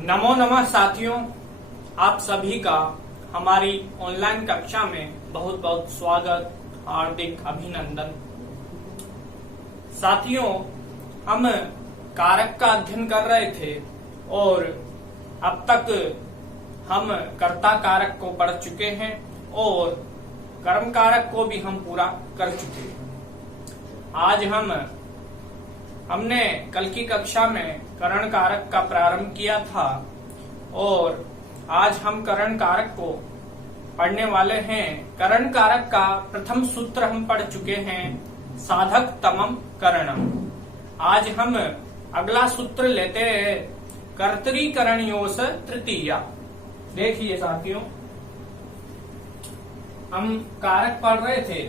नमो नमः साथियों, आप सभी का हमारी ऑनलाइन कक्षा में बहुत बहुत स्वागत, हार्दिक अभिनंदन। साथियों, हम कारक का अध्ययन कर रहे थे और अब तक हम कर्ता कारक को पढ़ चुके हैं और कर्म कारक को भी हम पूरा कर चुके हैं। आज हमने कल की कक्षा में करण कारक का प्रारंभ किया था और आज हम करण कारक को पढ़ने वाले हैं। करण कारक का प्रथम सूत्र हम पढ़ चुके हैं, साधक तमम करणम। आज हम अगला सूत्र लेते हैं, कर्तरीकरणयोस तृतीया। देखिए साथियों, हम कारक पढ़ रहे थे,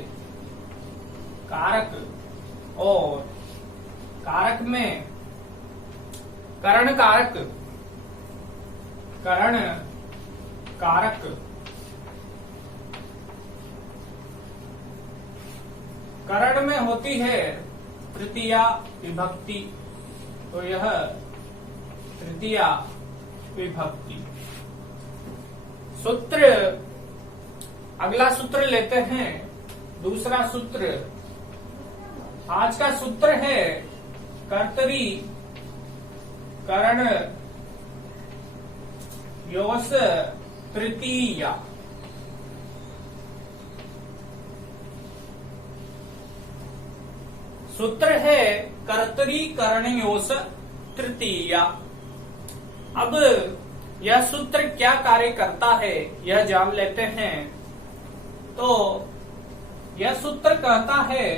कारक और कारक में करण कारक, करण कारक करण में होती है तृतीया विभक्ति। तो यह तृतीया विभक्ति। सूत्र, अगला सूत्र लेते हैं, दूसरा सूत्र। आज का सूत्र है कर्तरी करण योस तृतीया। सूत्र है कर्तरीकरणयोस तृतीया। अब यह सूत्र क्या कार्य करता है यह जान लेते हैं। तो यह सूत्र कहता है,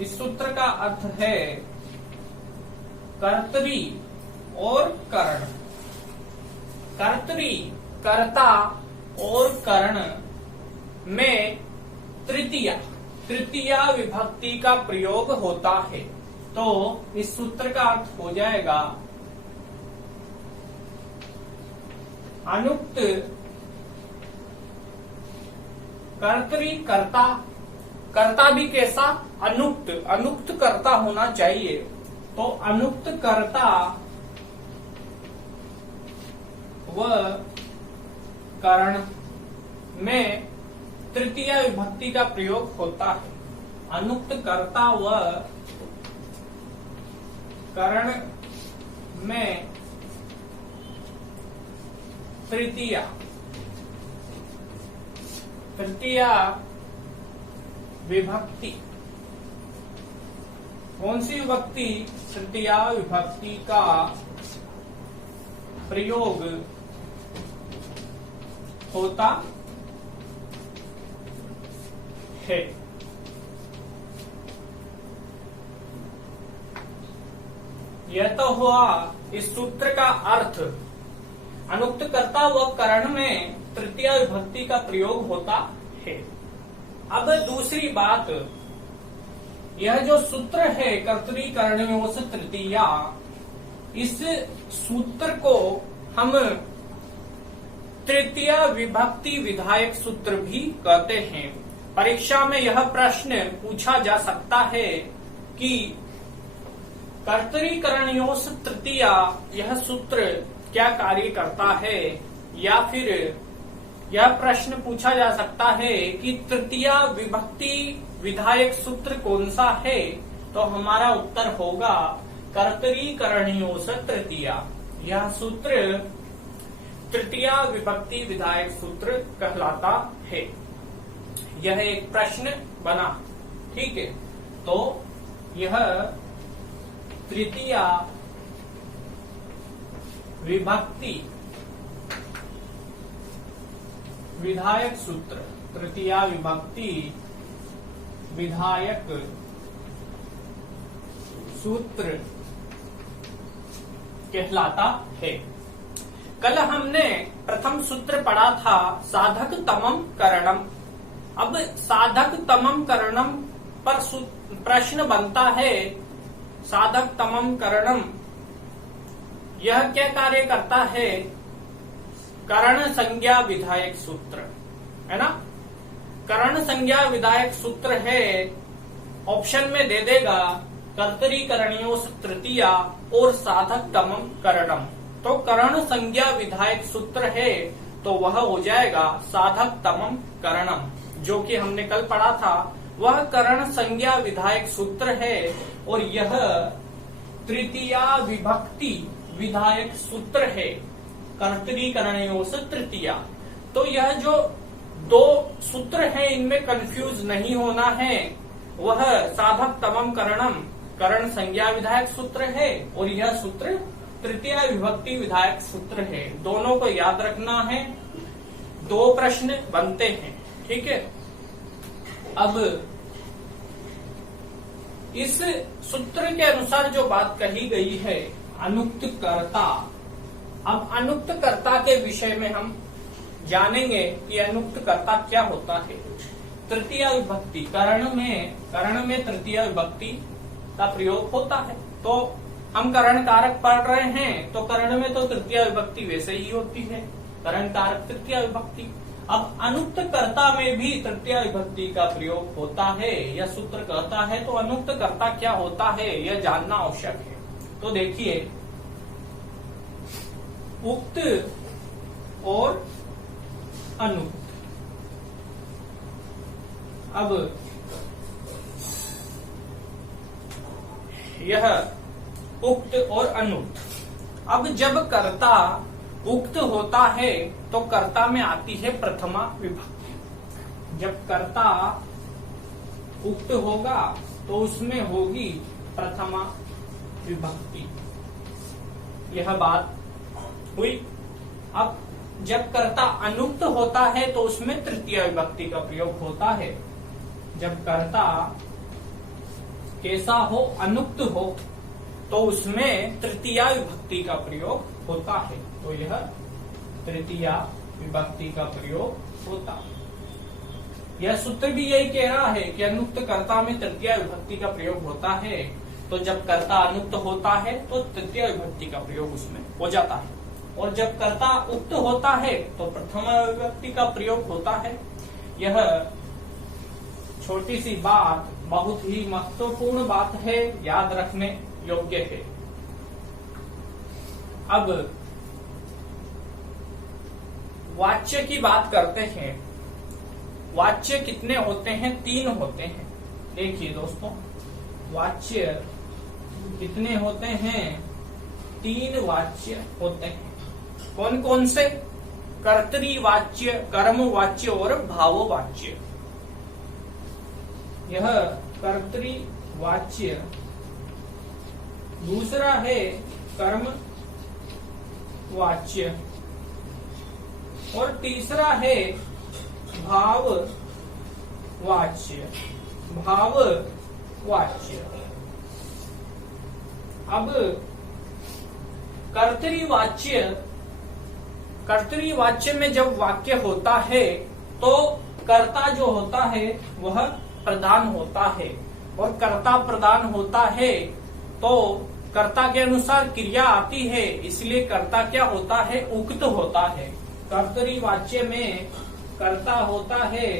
इस सूत्र का अर्थ है कर्तरी और करण। कर्तरी कर्ता और करण में तृतीया विभक्ति का प्रयोग होता है। तो इस सूत्र का अर्थ हो जाएगा अनुक्त कर्तरी कर्ता। कर्ता भी कैसा? अनुक्त कर्ता होना चाहिए। तो अनुक्त कर्ता व करण में तृतीया विभक्ति का प्रयोग होता है। अनुक्त कर्ता व करण में तृतीया विभक्ति। कौन सी विभक्ति? तृतीया विभक्ति का प्रयोग होता है। यह तो हुआ इस सूत्र का अर्थ। अनुक्त कर्ता व करण में तृतीया विभक्ति का प्रयोग होता है। अब दूसरी बात, यह जो सूत्र है कर्तरीकरणयोस तृतीया, इस सूत्र को हम तृतीया विभक्ति विधायक सूत्र भी कहते हैं। परीक्षा में यह प्रश्न पूछा जा सकता है कि कर्तरीकरणयोस तृतीया यह सूत्र क्या कार्य करता है, या फिर यह प्रश्न पूछा जा सकता है कि तृतीया विभक्ति विधायक सूत्र कौन सा है। तो हमारा उत्तर होगा कर्तरीकरणयोस तृतीया। यह सूत्र तृतीया विभक्ति विधायक सूत्र कहलाता है। यह एक प्रश्न बना, ठीक है। तो यह तृतीया विभक्ति विधायक सूत्र, तृतीया विभक्ति विधायक सूत्र कहलाता है। कल हमने प्रथम सूत्र पढ़ा था, साधक तमम करणम। अब साधक तमम करणम पर प्रश्न बनता है, साधक तमम करणम यह क्या कार्य करता है? करण संज्ञा विधायक सूत्र है ना। करण संज्ञा विधायक सूत्र है, ऑप्शन में दे देगा कर्तरीकरणयोस तृतीया और साधक तमम करणम। तो करण संज्ञा विधायक सूत्र है तो वह हो जाएगा साधक तमम करणम, जो कि हमने कल पढ़ा था। वह करण संज्ञा विधायक सूत्र है और यह तृतीया विभक्ति विधायक सूत्र है। कर्तरी से तृतीया। तो यह जो दो सूत्र हैं इनमें कंफ्यूज नहीं होना है। वह साधक तमम करणम करण संज्ञा विधायक सूत्र है और यह सूत्र तृतीया विभक्ति विधायक सूत्र है। दोनों को याद रखना है। दो प्रश्न बनते हैं, ठीक है। अब इस सूत्र के अनुसार जो बात कही गई है अनुक्त कर्ता। अब अनुक्त कर्ता के विषय में हम जानेंगे कि अनुक्त कर्ता क्या होता है। तृतीया विभक्ति करण में तृतीया विभक्ति का प्रयोग होता है। तो हम करण कारक पढ़ रहे हैं तो करण में तो तृतीया विभक्ति वैसे ही होती है, करण कारक तृतीया विभक्ति। अब अनुक्त कर्ता में भी तृतीया विभक्ति का प्रयोग होता है, यह सूत्र कहता है। तो अनुक्त कर्ता क्या होता है यह जानना आवश्यक है। तो देखिए, उक्त और अनुक्त। अब यह उक्त और अनुक्त। अब जब कर्ता उक्त होता है तो कर्ता में आती है प्रथमा विभक्ति। जब कर्ता उक्त होगा तो उसमें होगी प्रथमा विभक्ति। यह बात हुई। अब जब कर्ता अनुक्त होता है तो उसमें तृतीय विभक्ति का प्रयोग होता है। जब कर्ता कैसा हो, अनुक्त हो, तो उसमें तृतीया विभक्ति का प्रयोग होता है। तो यह तृतीया विभक्ति का प्रयोग होता है। यह सूत्र भी यही कह रहा है कि अनुक्त कर्ता में तृतीया विभक्ति का प्रयोग होता है। तो जब कर्ता अनुक्त होता है तो तृतीया विभक्ति का प्रयोग उसमें हो जाता है और जब कर्ता उक्त होता है तो प्रथमा विभक्ति का प्रयोग होता है। यह छोटी सी बात बहुत ही महत्वपूर्ण बात है, याद रखने योग्य है। अब वाच्य की बात करते हैं। वाच्य कितने होते हैं? 3 होते हैं। देखिए दोस्तों, वाच्य कितने होते हैं? 3 वाच्य होते हैं। कौन कौन से? कर्तरी वाच्य, कर्म वाच्य और भाव वाच्य। यह कर्तरी वाच्य, दूसरा है कर्म वाच्य और तीसरा है भाव वाच्य। भाव वाच्य। अब कर्तरी वाच्य में जब वाक्य होता है तो कर्ता जो होता है वह प्रधान होता है और कर्ता प्रधान होता है तो कर्ता के अनुसार क्रिया आती है, इसलिए कर्ता क्या होता है? उक्त होता है। कर्तरी वाच्य में कर्ता होता है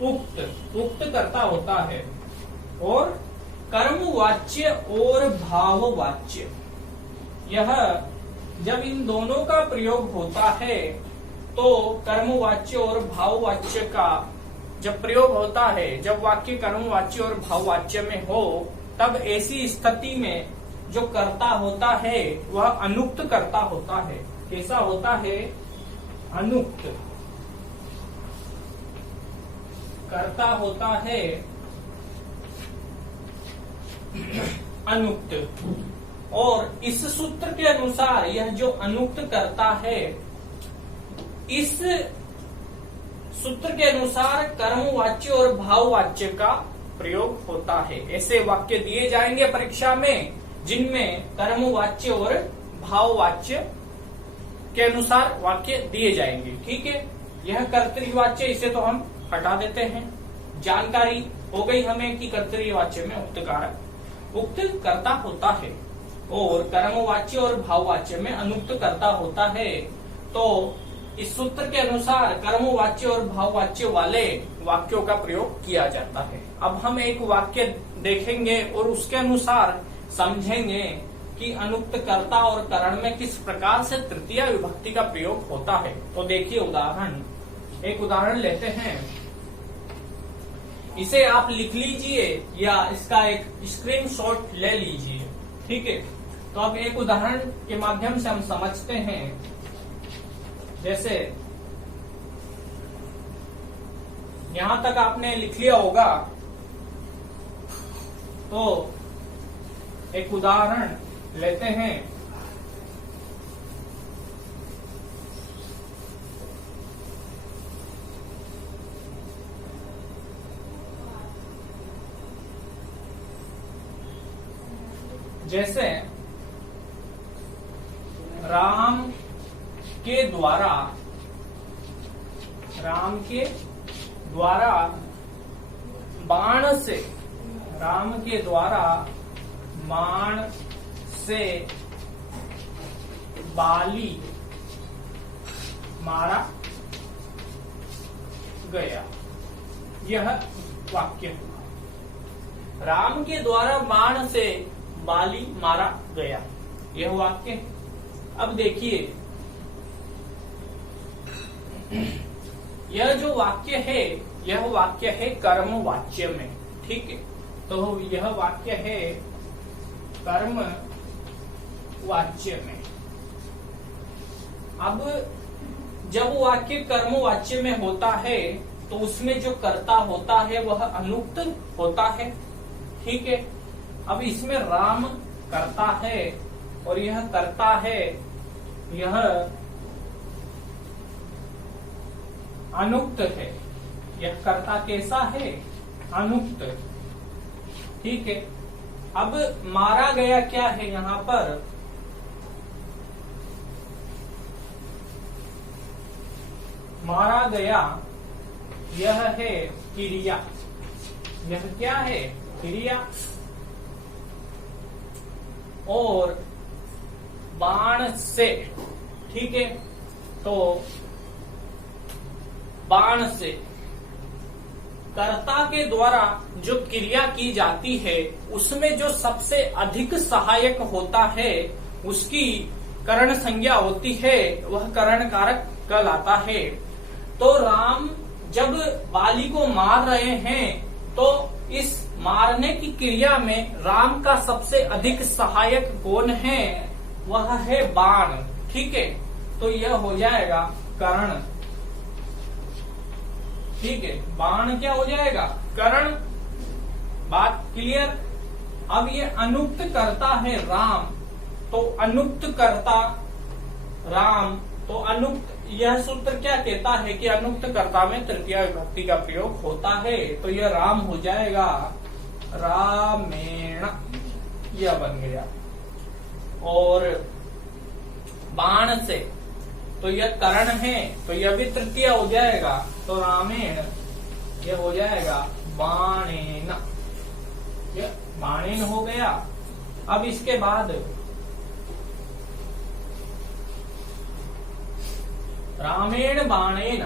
उक्त कर्ता होता है। और कर्म वाच्य और भाव वाच्य, यह जब इन दोनों का प्रयोग होता है तो कर्म वाच्य और भाव वाच्य का जब प्रयोग होता है, जब वाक्य कर्म वाच्य और भाव वाच्य में हो, तब ऐसी स्थिति में जो कर्ता होता है वह अनुक्त कर्ता होता है। कैसा होता है? अनुक्त कर्ता होता है, अनुक्त। और इस सूत्र के अनुसार यह जो अनुक्त कर्ता है, इस सूत्र के अनुसार कर्मवाच्य और भाववाच्य का प्रयोग होता है। ऐसे वाक्य दिए जाएंगे परीक्षा में जिनमें कर्मवाच्य और भाववाच्य के अनुसार वाक्य दिए जाएंगे। ठीक है, यह कर्तरीवाच्य, इसे तो हम हटा देते हैं। जानकारी हो गई हमें कि कर्तरीवाच्य में उक्त कारक उक्त कर्ता होता है और कर्मवाच्य और भाववाच्य में अनुक्त कर्ता होता है। तो इस सूत्र के अनुसार कर्मवाच्य और भाववाच्य वाले वाक्यों का प्रयोग किया जाता है। अब हम एक वाक्य देखेंगे और उसके अनुसार समझेंगे कि अनुक्त कर्ता और करण में किस प्रकार से तृतीय विभक्ति का प्रयोग होता है। तो देखिए उदाहरण, एक उदाहरण लेते हैं, इसे आप लिख लीजिए या इसका एक स्क्रीनशॉट ले लीजिए, ठीक है। तो अब एक उदाहरण के माध्यम से हम समझते हैं। जैसे यहां तक आपने लिख लिया होगा, तो एक उदाहरण लेते हैं। जैसे राम के द्वारा बाण से, राम के द्वारा बाण से बाली मारा गया। यह वाक्य हुआ। राम के द्वारा बाण से बाली मारा गया, यह वाक्य। अब देखिए, यह जो वाक्य है, यह वाक्य है कर्म वाच्य में, ठीक है। तो यह वाक्य है कर्म वाच्य में। अब जब वाक्य कर्म वाच्य में होता है तो उसमें जो कर्ता होता है वह अनुक्त होता है, ठीक है। अब इसमें राम कर्ता है और यह कर्ता है, यह अनुक्त है। यह कर्ता कैसा है? अनुक्त, ठीक है। अब मारा गया क्या है यहां पर? मारा गया यह है क्रिया। यह क्या है? क्रिया। और बाण से, ठीक है। तो बाण से कर्ता के द्वारा जो क्रिया की जाती है उसमें जो सबसे अधिक सहायक होता है उसकी करण संज्ञा होती है, वह करण कारक कहलाता है। तो राम जब बाली को मार रहे हैं तो इस मारने की क्रिया में राम का सबसे अधिक सहायक कौन है? वह है बाण, ठीक है। तो यह हो जाएगा करण, ठीक है। बाण क्या हो जाएगा? करण। बात क्लियर? अब ये अनुक्त करता है राम, तो अनुक्त करता राम, तो अनुक्त, यह सूत्र क्या कहता है कि अनुक्त कर्ता में तृतीय विभक्ति का प्रयोग होता है। तो यह राम हो जाएगा रामेण, यह बन गया। और बाण से, तो यह करण है, तो यह भी तृतीय हो जाएगा। तो रामेण यह हो जाएगा बाणेन, यह बाणेन हो गया। अब इसके बाद रामेण बाणेन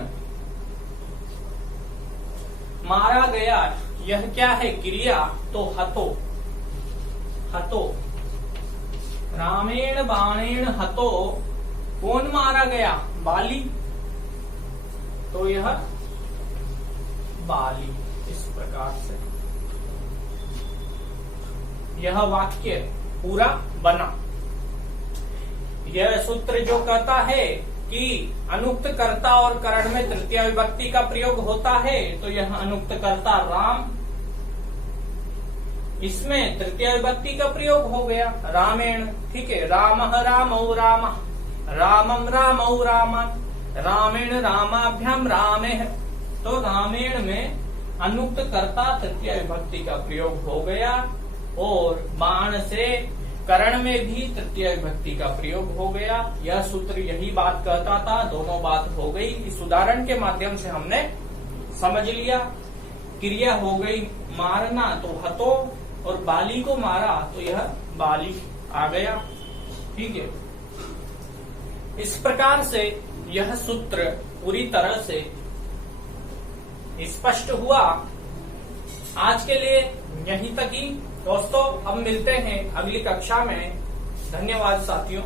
मारा गया, यह क्या है? क्रिया। तो हतो, हतो। रामेण बाणेन हतो, कौन मारा गया? बाली। तो यह बाली। इस प्रकार से यह वाक्य पूरा बना। यह सूत्र जो कहता है कि अनुक्त कर्ता और करण में तृतीय विभक्ति का प्रयोग होता है, तो यह अनुक्त कर्ता राम, इसमें तृतीय विभक्ति का प्रयोग हो गया रामेण, ठीक है। रामः रामौ रामः, रामम रामौ रामन्, रामेण रामाभ्याम रामेः। तो रामेण में अनुक्त कर्ता तृतीय विभक्ति का प्रयोग हो गया और बाण से करण में भी तृतीय विभक्ति का प्रयोग हो गया। यह सूत्र यही बात कहता था, दोनों बात हो गई। इस उदाहरण के माध्यम से हमने समझ लिया। क्रिया हो गई मारना, तो हतो, और बाली को मारा तो यह बाली आ गया, ठीक है। इस प्रकार से यह सूत्र पूरी तरह से स्पष्ट हुआ। आज के लिए यहीं तक ही दोस्तों, अब मिलते हैं अगली कक्षा में। धन्यवाद साथियों।